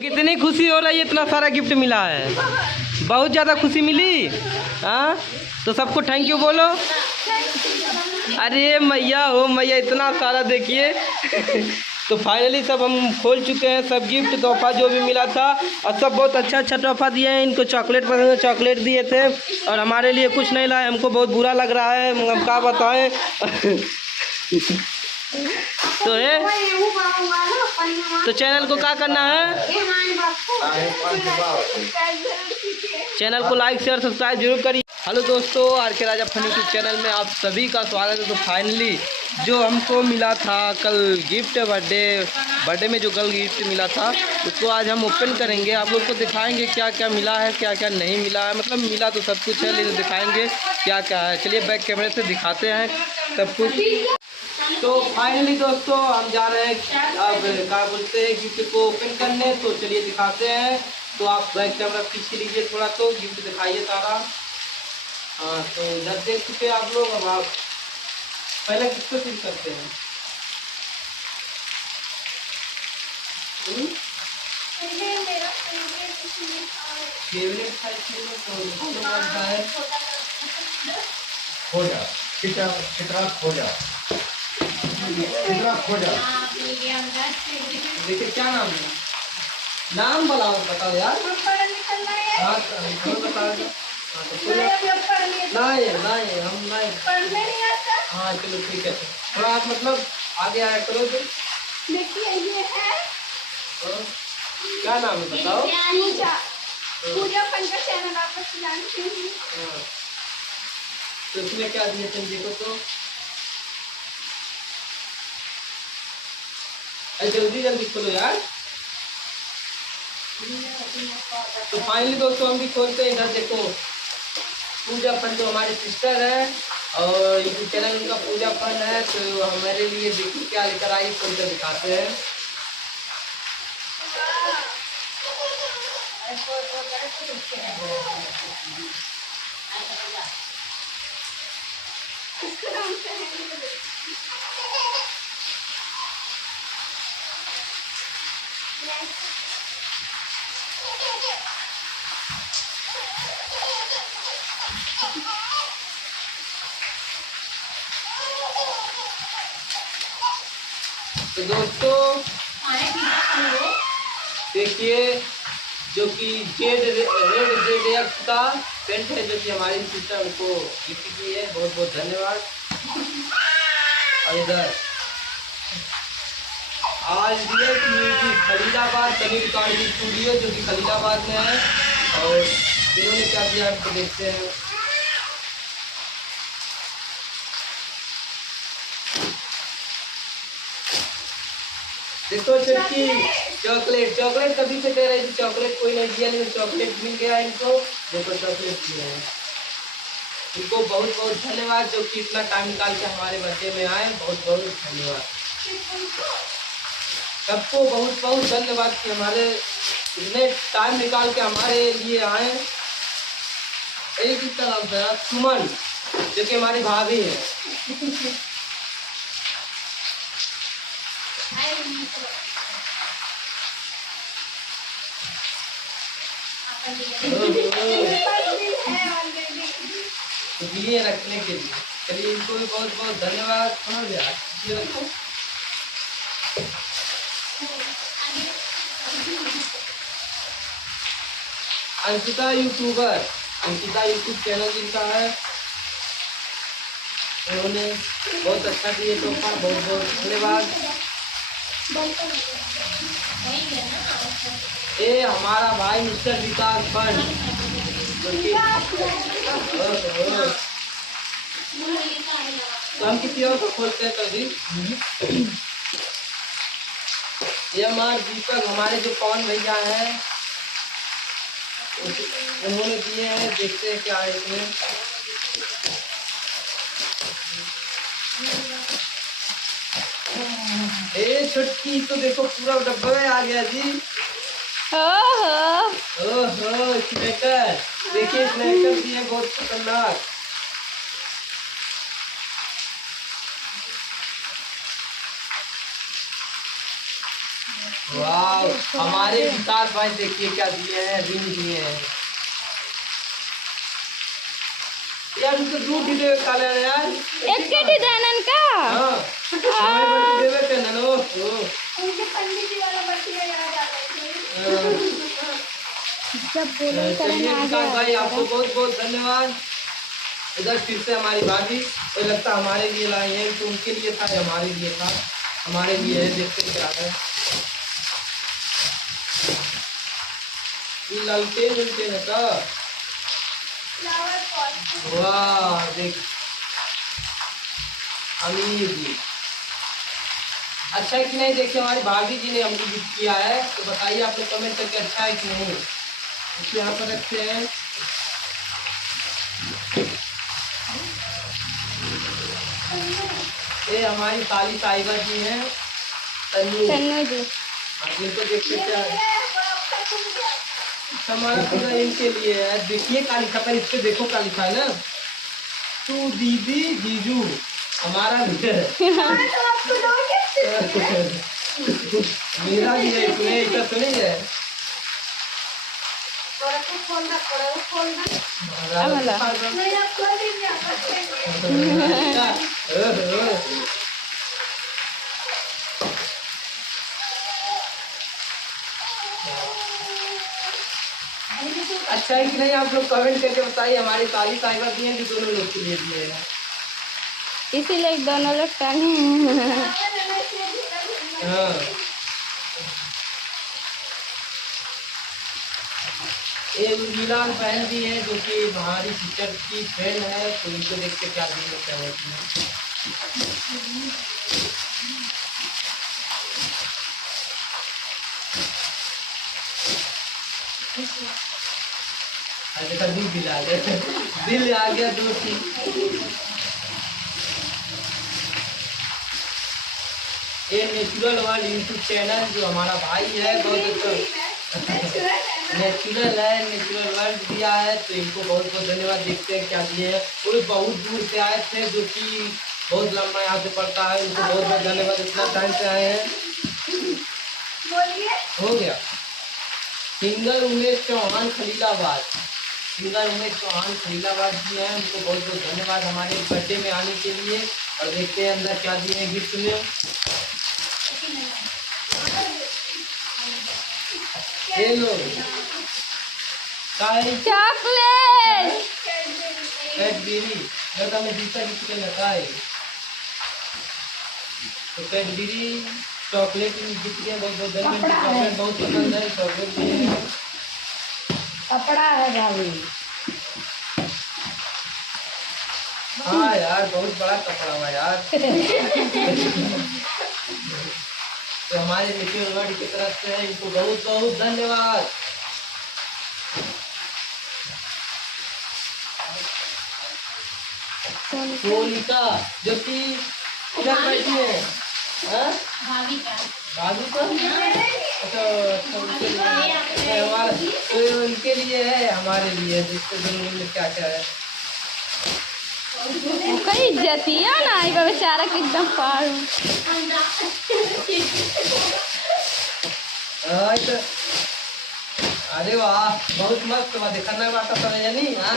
कितनी खुशी हो रही है, इतना सारा गिफ्ट मिला है, बहुत ज़्यादा खुशी मिली। हाँ तो सबको थैंक यू बोलो। अरे मैया हो मैया, इतना सारा देखिए। तो फाइनली सब हम खोल चुके हैं, सब गिफ्ट तोहफा जो भी मिला था, और सब बहुत अच्छा अच्छा तोहफा दिए हैं। इनको चॉकलेट पसंद है, चॉकलेट दिए थे, और हमारे लिए कुछ नहीं लाए। हमको बहुत बुरा लग रहा है, हम क्या बताएं। तो है, तो चैनल को क्या करना है, चैनल को लाइक शेयर सब्सक्राइब जरूर करिए। हेलो दोस्तों, आर के राजा फन यूट्यूब चैनल में आप सभी का स्वागत है। तो फाइनली जो हमको मिला था कल गिफ्ट, बर्थडे में जो कल गिफ्ट मिला था, उसको आज हम ओपन करेंगे। आप लोग को दिखाएंगे क्या क्या मिला है, क्या क्या नहीं मिला है। मतलब मिला तो सब कुछ है, लेकिन दिखाएंगे क्या क्या है। चलिए बैक कैमरे से दिखाते हैं सब कुछ। तो फाइनली दोस्तों हम जा रहे हैं, अब क्या बोलते हैं, गिफ्ट को ओपन करने। तो चलिए दिखाते हैं। तो आप बैक कैमरा पीछे लीजिए थोड़ा, तो गिफ्ट दिखाइए सारा। हाँ तो इधर देख चुके हैं आप लोग। अब आप पहले किसको सील करते हैं? फेवरेट है खोजा, खोजा। देखिए क्या नाम है, नाम बताओ यार। हाँ बताओ। नहीं नहीं हम नहीं। हाँ चलो ठीक है, थोड़ा आप मतलब आगे आया करो। तो देखिए ये है, क्या नाम है बताओ? पूजा फन का चैनल, आप लोग जानते हैं। हाँ तो इसमें क्या दिए तुम देखो तो। अरे जल्दी जल्दी खोलो यार। तो फाइनली दोस्तों हम भी खोलते हैं। इधर देखो, पूजा फन जो हमारी सिस्टर है, और यूट्यूब चैनल उनका पूजा फन है। तो हमारे लिए देखिए क्या लेकर आई, खोलकर दिखाते हैं। तो दोस्तों देखिए, जो कि रेड का पेंट है, जो कि हमारी सिस्टर को गिफ्ट की है। बहुत बहुत धन्यवाद। और इधर आज music Khalilabad Sunny recording studio, जो कि खलीलाबाद में है। और इन्होंने क्या दिया आपको देखते हैं। देखो चुटकी चॉकलेट, चॉकलेट कभी से कह रही थी, चॉकलेट कोई नहीं दिया, लेकिन चॉकलेट मिल गया इनको। देखो चॉकलेट दिया है इनको। बहुत बहुत धन्यवाद, जो कि इतना टाइम निकाल के हमारे बर्थडे में आए। बहुत बहुत धन्यवाद सबको, बहुत बहुत धन्यवाद कि हमारे इतने टाइम निकाल के हमारे लिए आए। एक ही नाम था सुमन, जो कि हमारी भाभी है। लिए रखने के लिए। चलिए इनको भी बहुत बहुत धन्यवाद। समझ गया, ये रखो। Ankita YouTuber, Ankita YouTube channel जिनका है, उन्होंने बहुत अच्छा दिए तोहफा। बहुत बहुत धन्यवाद। ये हमारा भाई मिस्टर विकास फंड, तो हम किसी और को खोलते हैं कभी। ये हमारे दीपक, हमारे जो पवन भैया हैं, उन्होंने दिए हैं। देखते हैं क्या है इसमें। ए छुटकी, तो देखो पूरा डब्बा में आ गया जी। ओहो स्नैकर, देखिए स्नैकर दिए बहुत खतरनाक। वाह, हमारे विकास भाई देखिए क्या दिए हैं, रिंग दिए हैं यार। उनको दूध ही दे काले यार, एक केटी देनन का। हाँ हमारे बच्चे देवे थे ना लो। उनके पंडित जी वाला बच्चे याद आ गए। जब बोलो चलिए करना आ विकास भाई गया। आपको बहुत बहुत धन्यवाद। इधर फिर से हमारी भाभी वो लगता हमारे लिए लाई है, तो उनके लिए था या हमारे लिए था, हमारे लिए है, देखते क्या है। ये लालटेन उलटेन है का। Flower pot. वाह देख अमीर जी, अच्छा है कि नहीं। देखिए हमारी भाभी जी ने हमको गिफ्ट किया है, तो बताइए आप लोग कमेंट करके अच्छा है कि नहीं। इसको यहाँ पर रखते हैं। ये हमारी साली साहिबा जी हैं, तन्नू। तन्नू जी। आप इनको देखते क्या है, हमारा पूरा इनके लिए है। देखिए क्या लिखा था, इससे देखो क्या लिखा है ना, तू दीदी जीजू हमारा भी है। मेरा भी है इसमें, इसका सुनिए आम्हाला। अच्छा है कि नहीं, आप लोग कमेंट करके बताइए। हमारी सारी साहिबा दी हैं कि दोनों लोग के लिए दिए हैं। इसीलिए दोनों लोग टंगे। हाँ ये मिलान बहन भी है, जो कि हमारी टीचर की फ्रेंड है, तो उनको देख के क्या दिए क्या होती है। देखा दिल आ गया, दिल आ गया दो तीन। ये नेचुरल वर्ल्ड यूट्यूब चैनल जो हमारा भाई है, बहुत अच्छा नेचुरल है, नेचुरल वर्ल्ड दिया है, तो इनको बहुत बहुत धन्यवाद। देखते हैं क्या दिए हैं। वो बहुत दूर से आए थे, जो कि बहुत लंबा यहाँ से पड़ता है, उनको बहुत बहुत धन्यवाद। इतना टाइम से आए हैं। हो गया। सिंगर उमेश चौहान खलीलाबाद, सिंगर उमेश चौहान खलीलाबाद जी हैं, उनको बहुत बहुत धन्यवाद हमारे बर्थडे में आने के लिए। और देखते हैं अंदर क्या दिए हैं गिफ्ट में। ये लो चॉकलेट। कैडबेरी, लड़का में जीता गिफ्ट करना है तो कैडबेरी चॉकलेट गिफ्ट किया। बहुत बहुत धन्यवाद। चॉकलेट बहुत पसंद है, चॉकलेट दिए हैं। कपड़ा है भाभी। हाँ यार बहुत बड़ा कपड़ा हुआ यार। तो हमारे मिट्टी वर्ल्ड की तरफ से इनको बहुत बहुत धन्यवाद। सोनिका जो कि इधर बैठी है, हाँ? भाभी का अच्छा उनके लिए हमारा, तो उनके लिए है, हमारे लिए, जिससे दोनों में क्या क्या है। कई इज्जतिया ना आएगा बेचारा के एकदम पार। तो अरे वाह बहुत मस्त बात देखा ना बात कर रहे नहीं। हाँ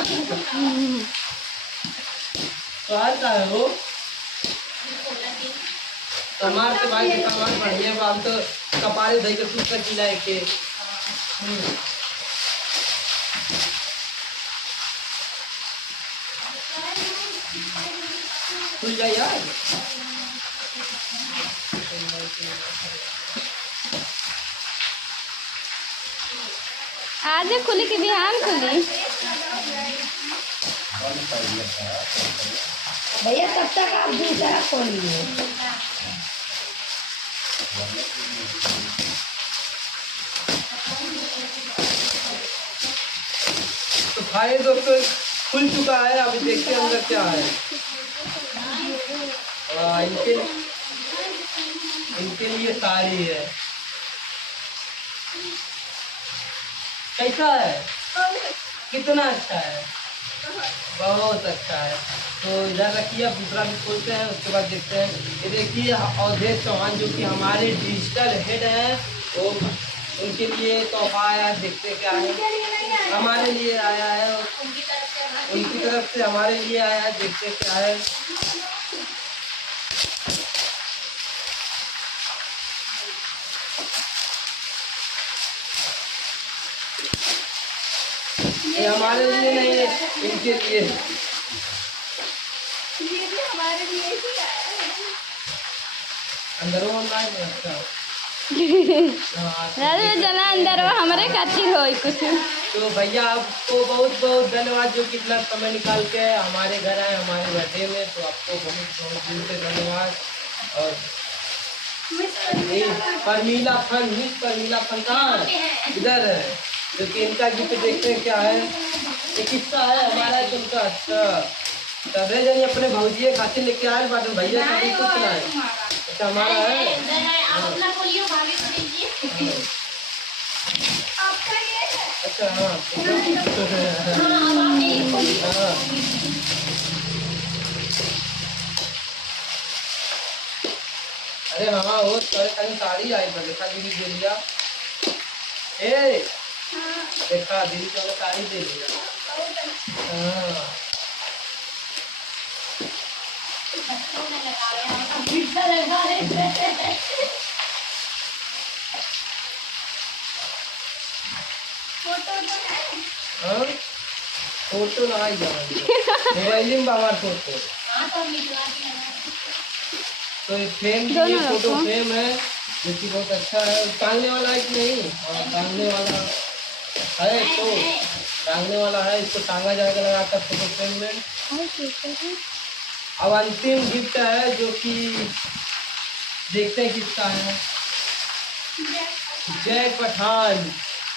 तो आज का है वो समाज के भाई के सामान बढ़िया बात, तो कपारे दही के सूख कर खिलाए के। खुल जाए यार। आज खुली कि बिहान खुली। भैया तब तक आप दूसरा खोलिए। तो भाई दोस्तों खुल चुका है, अभी देखते हैं अंदर क्या है। इनके इनके लिए साड़ी है। कैसा है, कितना अच्छा है, बहुत अच्छा है। तो इधर रखिए, अब दूसरा भी खोलते हैं, उसके बाद देखते हैं। ये देखिए अवधेश चौहान जो कि हमारे डिजिटल हेड हैं, तो उनके लिए तोहफा आया, देखते क्या है। हमारे लिए आया है, उनकी तरफ से हमारे लिए आया है, देखते क्या है। ये हमारे लिए नहीं है, इनके लिए। ये भी हमारे लिए ही आया है। अंदर वो ऑनलाइन है। अच्छा अरे जना अंदर वो हमारे खातिर हो कुछ। तो भैया आपको बहुत बहुत धन्यवाद जो कितना समय निकाल के हमारे घर आए हमारे बर्थडे में। तो आपको बहुत बहुत दिल से धन्यवाद। और परमीला फन, मिस परमीला फन कहाँ है? इधर है। जो कि इनका गिफ्ट देखते हैं क्या है। ये किसका है? हमारा है तुमका? अच्छा तबे जनी अपने भौजी खातिर लेके आए बात भैया का कुछ ना है। अच्छा हमारा है। आपका ये है। अच्छा हाँ हाँ। अरे हाँ वो कहीं साड़ी आई था, देखा दीदी दे दिया। ए देखा दीदी को साड़ी दे दिया। हाँ फोटो तो है। हाँ फोटो लगाई जाए मोबाइल में बाहर फोटो। तो ये फ्रेम की ये फोटो फ्रेम है जो कि बहुत अच्छा है। टांगने वाला है कि नहीं? हाँ टांगने वाला है। तो टांगने वाला है, इसको टांगा जाएगा लगाकर फोटो फ्रेम में। अब अंतिम गिफ्ट है जो कि देखते हैं किसका है। जय पठान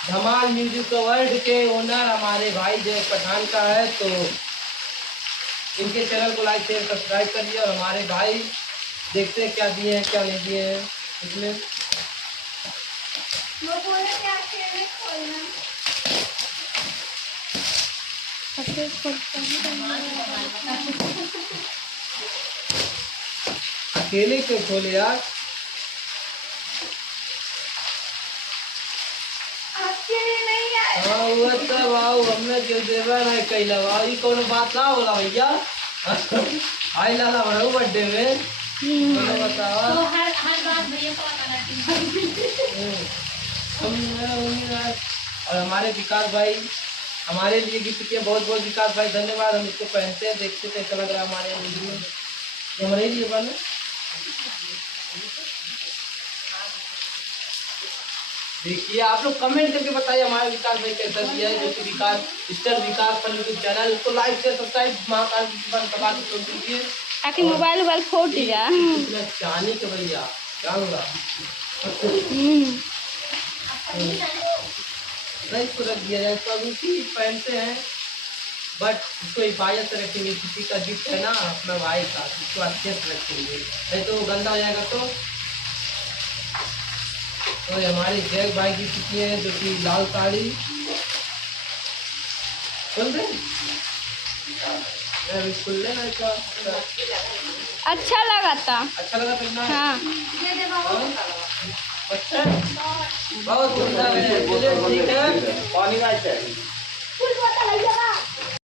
धमाल म्यूजिक वर्ल्ड के ओनर हमारे भाई जय पठान का है। तो इनके चैनल को लाइक शेयर सब्सक्राइब करिए। और हमारे भाई देखते हैं क्या दिए हैं क्या नहीं दिए हैं इसमें। वो बोले कि अकेले खोलना। अकेले क्यों खोले यार? आपके लिए नहीं आया। हाँ वो सब आओ हमने जो देवा नहीं कैला भाई कौन बात ना होला भैया। आई लाला बड़ो बर्थडे में तो बताओ। तो हर बात भैया को और हमारे विकास भाई हमारे लिए गिफ्ट किए, बहुत बहुत विकास भाई धन्यवाद। हम इसको पहनते हैं, देखते कैसा लग रहा है हमारे वीडियो में। ये हमारे लिए बने। देखिए आप लोग कमेंट करके बताइए हमारे विकास भाई कैसा दिया है। जो कि विकास स्टार विकास पर यूट्यूब चैनल को लाइक शेयर सब्सक्राइब महाकाल दबा के छोड़ दीजिए। ताकि मोबाइल फूट जा। चाहनी के भैया क्या होगा नहीं इसको रख दिया जाए। तो अभी इसी पहनते हैं बट इसको हिफाजत से रखेंगे। किसी का गिफ्ट है ना अपना भाई का, इसको अच्छे से रखेंगे नहीं तो गंदा हो जाएगा। तो ये हमारे जय भाई की कितनी है जो कि लाल साड़ी खोल दे खुल लेना इसका। अच्छा लगा था। अच्छा लगा पहनना? हाँ ये देखो अच्छा बहुत सुंदर है। चलिए ठीक है पानी का है। फुल बोतल है जरा।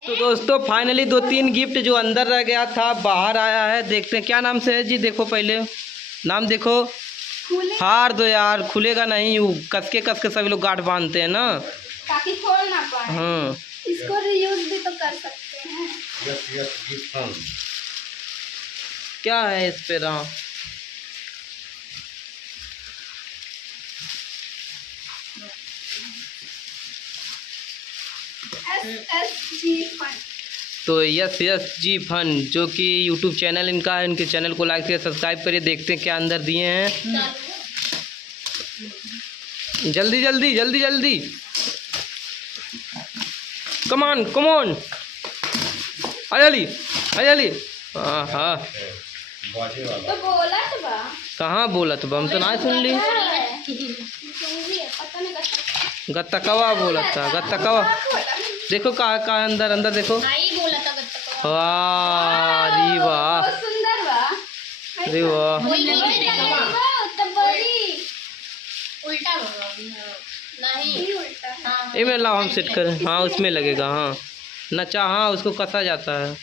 तो दोस्तों फाइनली 2-3 गिफ्ट जो अंदर रह गया था बाहर आया है। देखते हैं क्या नाम से है जी। देखो पहले नाम देखो। हार दो यार, खुलेगा नहीं। कस के सभी लोग गांठ बांधते हैं ना ताकि खोल ना पाए। हाँ इसको रीयूज भी तो कर सकते हैं। क्या है इस पे राम? SSG फन। तो यस जी फन जो कि यूट्यूब चैनल इनका है। इनके चैनल को लाइक शेयर सब्सक्राइब करिए। देखते हैं क्या अंदर दिए हैं। जल्दी जल्दी जल्दी जल्दी कमान कमान अली अली। हाँ हाँ तो बोला तो बा। कहाँ बोला तो हम तो ना सुन ली। पता नहीं गत्तकवा बोला था गत्तकवा। देखो कहाँ अंदर अंदर देखो। बोला था गत्ता। वाह अरे वाह बहुत सुंदर बा। अरे वाह तो बड़ी उल्टा बा। लगता है। ये में लाओ हम सेट करें। हाँ उसमें लगेगा। हाँ नचा, हाँ उसको कसा जाता है।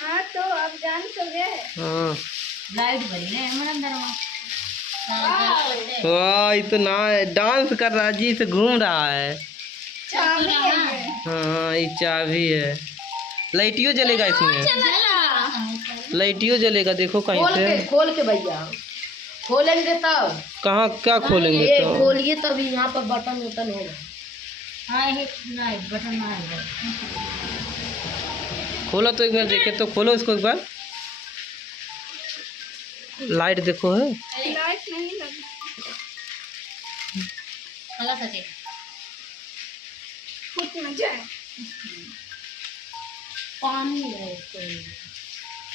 हाँ तो आप जान तो गए। हाँ लाइट बनी है हमारे अंदर वाह, ये तो ना डांस कर रहा है जी से घूम रहा है। चाबी है ये। हाँ ये चाबी है। लाइटियो जलेगा इसमें, लाइटियो जलेगा। देखो कहीं से खोल के भैया खोलेंगे तब। कहाँ क्या खोलेंगे ये तो? खोलिए तब यहाँ पर बटन उटन होगा। हाँ ये नहीं बटन ना खोलो तो एक बार देखे तो, खोलो इसको एक बार। लाइट देखो है। लाइट नहीं लगी। कुछ मजा है। पानी है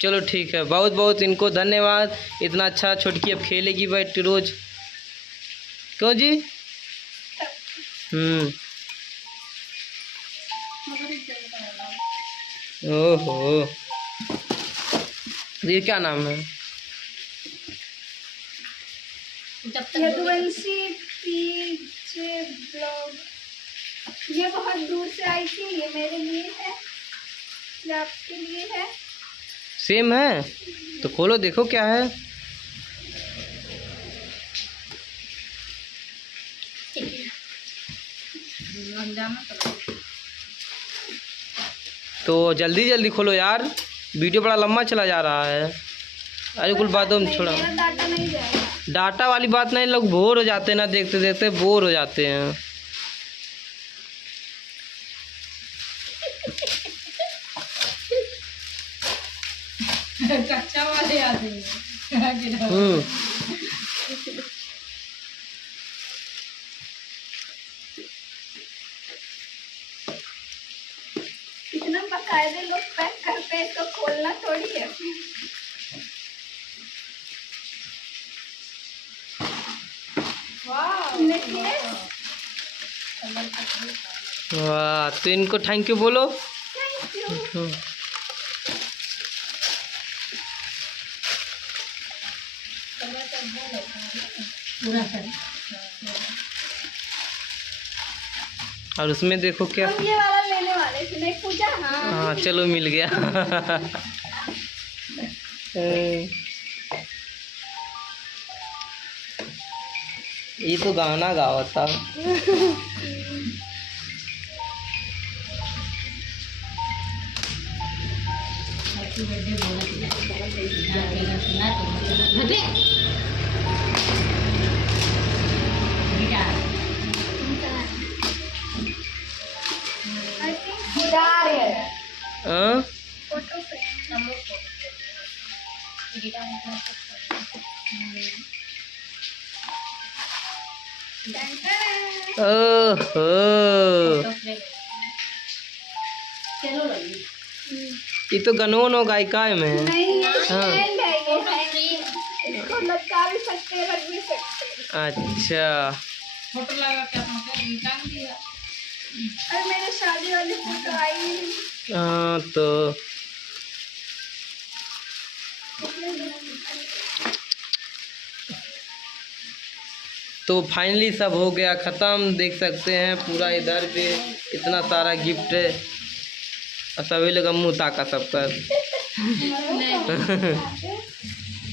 चलो ठीक है, बहुत बहुत इनको धन्यवाद। इतना अच्छा छोटकी अब खेलेगी बैठ रोज। क्यों जी? ओहो, ये क्या नाम है? यदुवंशी पीछे ब्लॉग। ये बहुत दूर से आई थी। ये मेरे लिए है, ये आपके लिए है। सेम है तो खोलो देखो क्या है। तो जल्दी जल्दी खोलो यार, वीडियो बड़ा लंबा चला जा रहा है। अरे कुल बातों में छोड़ा, मेरा डाटा नहीं जाएगा। डाटा वाली बात नहीं, लोग बोर हो जाते हैं ना, देखते देखते बोर हो जाते हैं। कच्चा वाले आदमी इतना बकायदे लोग पैक करते हैं तो खोलना थोड़ी है। वाह, तो इनको थैंक यू बोलो। और उसमें देखो क्या। हम ये वाला लेने वाले थे, नहीं पूछा। हाँ चलो मिल गया। ये तो गाना गावा था। गिटार है। हाँ? Photo frame. ओहो, ये तो गनोन हो गायिका में। नहीं हाँ। हैंड है ये, इसको लटका भी सकते हैं, रख भी सकते हैं। अच्छा, फोटो लगा के टांग दिया। और मेरे शादी वाली फोटो आई नहीं। हाँ तो फाइनली सब हो गया ख़त्म। देख सकते हैं पूरा इधर भी इतना सारा गिफ्ट है और सभी लोग मुँह ताका सब कर।